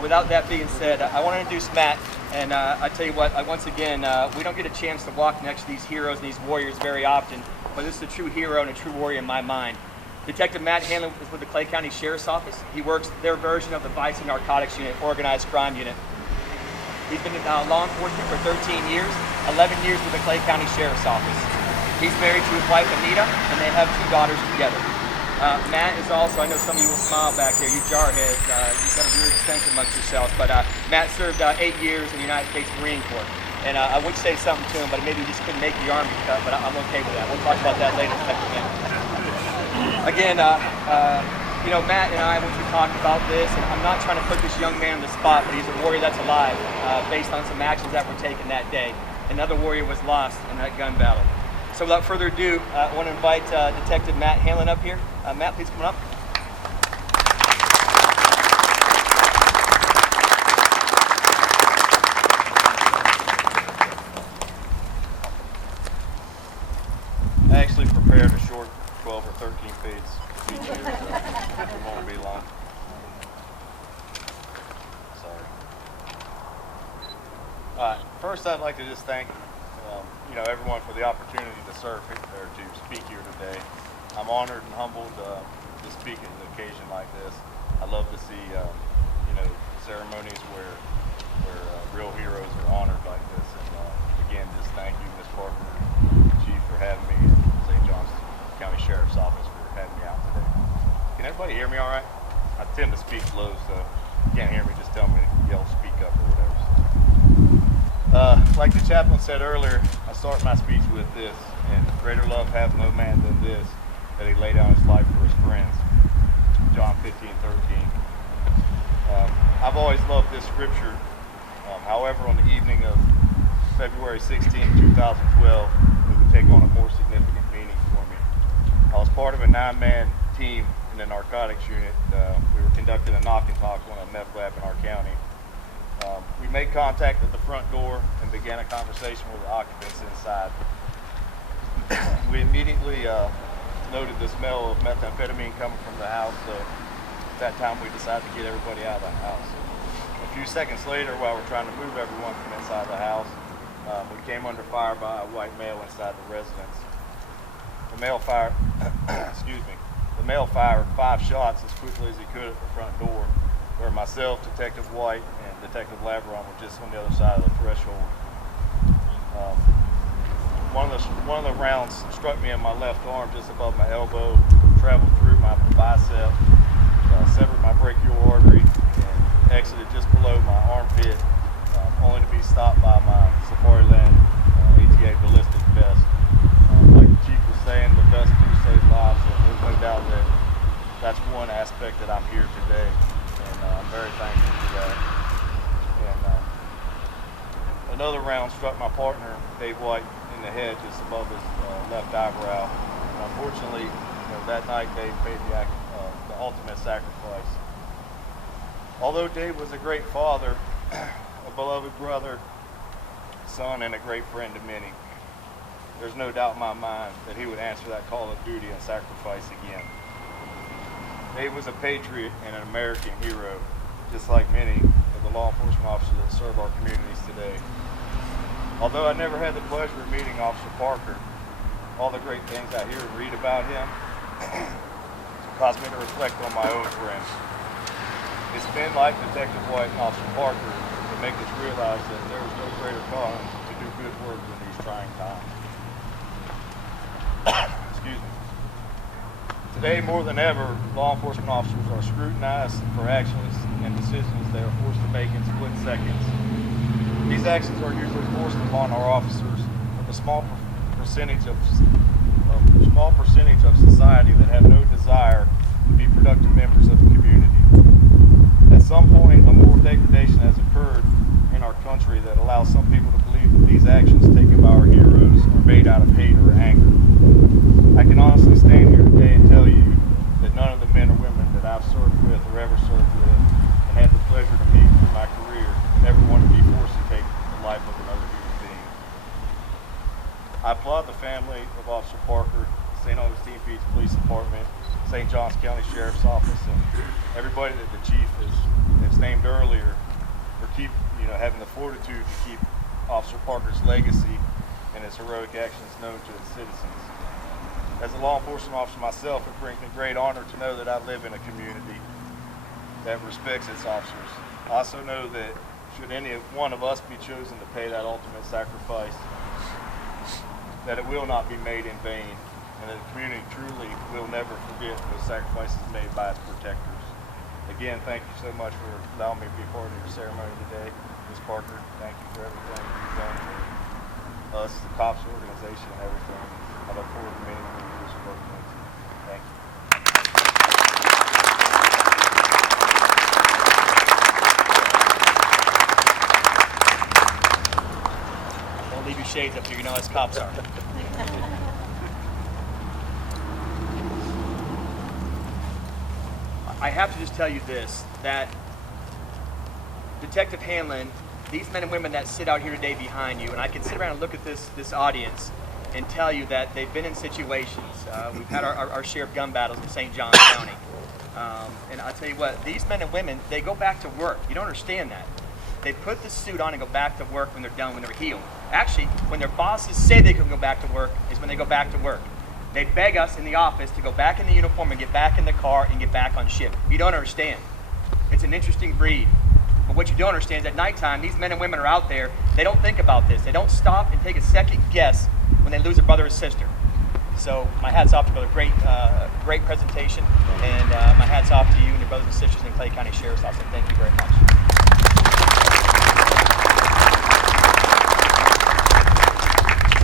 without that being said, I want to introduce Matt. And I tell you what, once again, we don't get a chance to walk next to these heroes and these warriors very often, but this is a true hero and a true warrior in my mind. Detective Matt Hanlon is with the Clay County Sheriff's Office. He works their version of the Vice and Narcotics Unit, Organized Crime Unit. He's been in law enforcement for 13 years, 11 years with the Clay County Sheriff's Office. He's married to his wife, Anita, and they have 2 daughters together. Matt is also, I know some of you will smile back here, you jarheads, you've got a weird sense amongst yourselves, but Matt served 8 years in the United States Marine Corps. And I would say something to him, but maybe he just couldn't make the Army cut, but I'm okay with that. We'll talk about that later in a second. Again, you know, Matt and I, when we talked about this, and I'm not trying to put this young man on the spot, but he's a warrior that's alive based on some actions that were taken that day. Another warrior was lost in that gun battle. So without further ado, I want to invite Detective Matt Hanlon up here. Matt, please come on up. I actually prepared a short 12 or 13 page speech here, so it won't be long. Sorry. First, I'd like to just thank everyone for the opportunity to serve or to speak here today. I'm honored and humbled to speak at an occasion like this. I love to see ceremonies where real heroes are honored like this. And again, just thank you, Ms. Parker, Chief, for having me, and St. John's County Sheriff's Office for having me out today. Can everybody hear me all right? I tend to speak low, so if you can't hear me, just tell me to yell, speak up, or whatever. Like the chaplain said earlier, I start my speech with this: and greater love hath no man than this, that he lay down his life for his friends. John 15:13. I've always loved this scripture. However, on the evening of February 16, 2012, it would take on a more significant meaning for me. I was part of a 9-man team in the narcotics unit. We were conducting a knock and talk on a meth lab in our county. We made contact at the front door and began a conversation with the occupants inside. We immediately noted the smell of methamphetamine coming from the house, so at that time we decided to get everybody out of the house. A few seconds later, while we're trying to move everyone from inside the house, we came under fire by a white male inside the residence. The male fired, the male fired 5 shots as quickly as he could at the front door, where myself, Detective White, and Detective Laveron were just on the other side of the threshold. One of the rounds struck me in my left arm just above my elbow, traveled through my bicep, severed my brachial artery, and exited just below my armpit, only to be stopped by my Safariland ATA ballistic vest. Like the Chief was saying, the vest do save lives, and there's no doubt that that's one aspect that I'm here today, and I'm very thankful for that. And another round struck my partner, Dave White, in the head just above his left eyebrow. And unfortunately, that night Dave paid the ultimate sacrifice. Although Dave was a great father, a beloved brother, son, and a great friend to many, there's no doubt in my mind that he would answer that call of duty and sacrifice again. Dave was a patriot and an American hero, just like many of the law enforcement officers that serve our communities today. Although I never had the pleasure of meeting Officer Parker, all the great things I hear and read about him caused me to reflect on my own friends. It's been like Detective White and Officer Parker to make us realize that there is no greater calling to do good work in these trying times. Excuse me. Today, more than ever, law enforcement officers are scrutinized for actions and decisions they are forced to make in split seconds. These actions are usually forced upon our officers with a small percentage of society that have no desire to be productive members of the community. At some point, a moral degradation has occurred in our country that allows some people to believe that these actions taken by our heroes are made out of hate or anger. I can honestly stand here today and tell you that none of the men or women that I've served with or ever served with and had the pleasure to meet through my career ever want to be forced to take the life of another human being. I applaud the family of Officer Parker, St. Augustine Beach Police Department, St. Johns County Sheriff's Office, and everybody that the chief has named earlier for having the fortitude to keep Officer Parker's legacy and his heroic actions known to its citizens. As a law enforcement officer myself, it brings me great honor to know that I live in a community that respects its officers. I also know that should any one of us be chosen to pay that ultimate sacrifice, that it will not be made in vain, and that the community truly will never forget those sacrifices made by its protectors. Again, thank you so much for allowing me to be a part of your ceremony today. Ms. Parker, thank you for everything you've done for us, the COPS organization, and everything. I look forward to many more years of working with you. Thank you. Don't leave your shades up here, you know us cops are. I have to just tell you this, that Detective Hanlon, these men and women that sit out here today behind you, and I can sit around and look at this audience and tell you that they've been in situations. We've had our share of gun battles in St. Johns County. And I'll tell you what, these men and women, they go back to work. You don't understand that. They put the suit on and go back to work when they're done, when they're healed. Actually, when their bosses say they can go back to work is when they go back to work. They beg us in the office to go back in the uniform and get back in the car and get back on shift. You don't understand. It's an interesting breed. But what you don't understand is at nighttime, these men and women are out there. They don't think about this. They don't stop and take a second guess when they lose a brother or sister. So my hat's off to you, brother. Great presentation. And my hat's off to you and your brothers and sisters in Clay County Sheriff's Office. Thank you very much.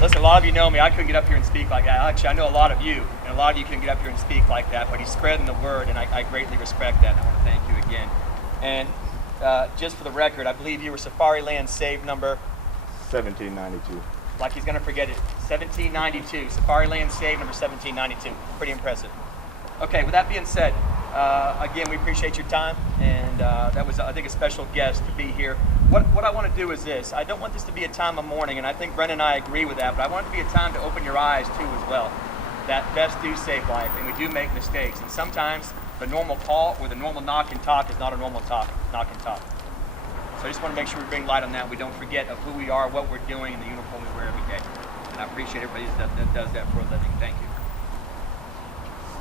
Listen, a lot of you know me. I couldn't get up here and speak like that. Actually, I know a lot of you, and a lot of you couldn't get up here and speak like that, but he's spreading the word, and I greatly respect that, and I want to thank you again. And just for the record, I believe you were Safari Land Save number 1792. Like he's going to forget it. 1792. Safari Land Save number 1792. Pretty impressive. Okay, with that being said, again, we appreciate your time, and that was, I think, a special guest to be here. What I want to do is this. I don't want this to be a time of mourning, and I think Brendan and I agree with that, but I want it to be a time to open your eyes, too, as well. That vets do save life, and we do make mistakes, and sometimes the normal call or the normal knock and talk is not a normal knock and talk. So I just want to make sure we bring light on that. We don't forget of who we are, what we're doing, and the uniform we wear every day. And I appreciate everybody that does that for a living. Thank you.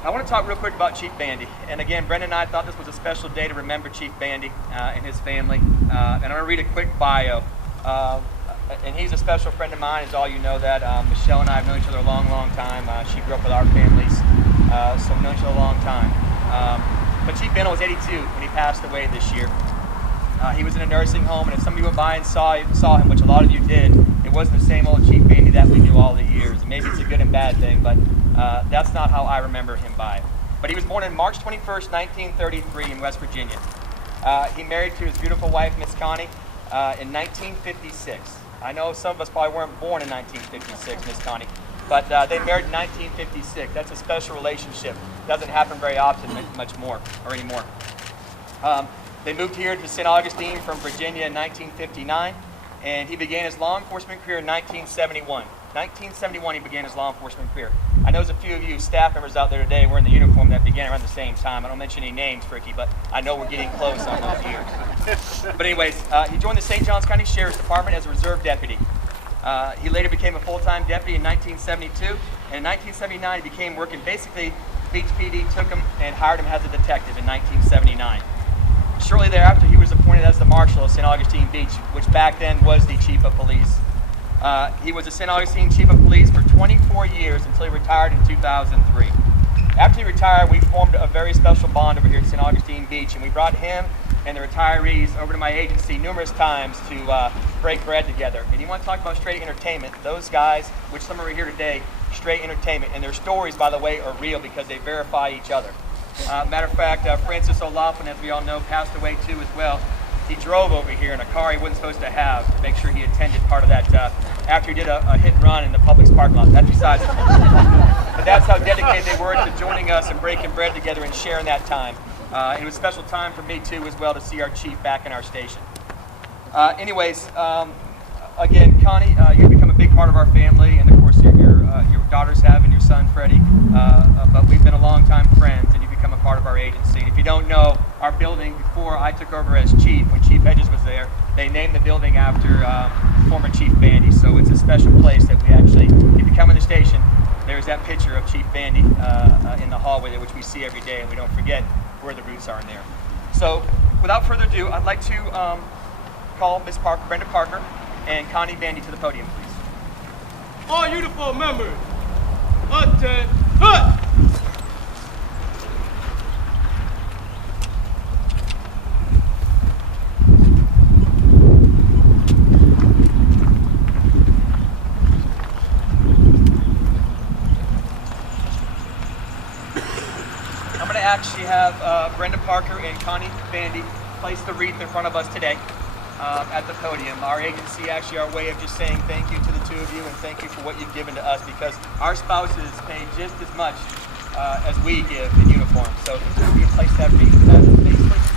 I want to talk real quick about Chief Bandy. And again, Brendan and I thought this was a special day to remember Chief Bandy and his family. And I'm going to read a quick bio. And he's a special friend of mine, as all you know that. Michelle and I have known each other a long, long time. She grew up with our families, so we've known each other a long time. But Chief Bandy was 82 when he passed away this year. He was in a nursing home, and if some of you went by and saw him, which a lot of you did, it wasn't the same old Chief Bandy that we knew all the years. And maybe it's a good and bad thing, but that's not how I remember him by. But he was born on March 21st, 1933 in West Virginia. He married to his beautiful wife, Miss Connie, in 1956. I know some of us probably weren't born in 1956, Miss Connie, but they married in 1956. That's a special relationship. Doesn't happen very often much more or anymore. They moved here to St. Augustine from Virginia in 1959, and he began his law enforcement career in 1971. 1971 he began his law enforcement career. I know there's a few of you staff members out there today wearing the uniform that began around the same time. I don't mention any names, Ricky, but I know we're getting close on those years. But anyways, he joined the St. Johns County Sheriff's Department as a reserve deputy. He later became a full-time deputy in 1972, and in 1979 he began working basically, Beach PD took him and hired him as a detective in 1979. Shortly thereafter, he was appointed as the Marshal of St. Augustine Beach, which back then was the Chief of Police. He was the St. Augustine Chief of Police for 24 years until he retired in 2003. After he retired, we formed a very special bond over here at St. Augustine Beach, and we brought him and the retirees over to my agency numerous times to break bread together. And you want to talk about straight entertainment, those guys, which some are here today, straight entertainment. And their stories, by the way, are real because they verify each other. Matter of fact, Francis O'Laughlin, as we all know, passed away too as well. He drove over here in a car he wasn't supposed to have to make sure he attended part of that after he did a hit and run in the Publix parking lot. That's besides it. But that's how dedicated they were to joining us and breaking bread together and sharing that time. It was a special time for me too as well to see our chief back in our station. Anyways, again, Connie, you've become a big part of our family, and of course your your daughters have and your son Freddie, but we've been a long-time friends, and you've become a part of our agency. And if you don't know, our building, before I took over as chief, when Chief Hedges was there, they named the building after former Chief Bandy. So it's a special place that we actually, if you come in the station, there's that picture of Chief Bandy in the hallway there, which we see every day, and we don't forget where the roots are in there. So without further ado, I'd like to call Miss Parker, Brenda Parker, and Connie Bandy to the podium, please. All uniform members, attend, hut! I'm going to actually have Brenda Parker and Connie Bandy place the wreath in front of us today at the podium. Our agency, actually our way of just saying thank you to the two of you and thank you for what you've given to us, because our spouses pay just as much as we give in uniform. So if you place that wreath in that place, please.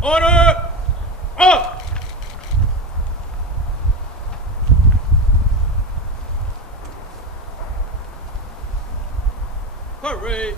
Order! Up! Parade!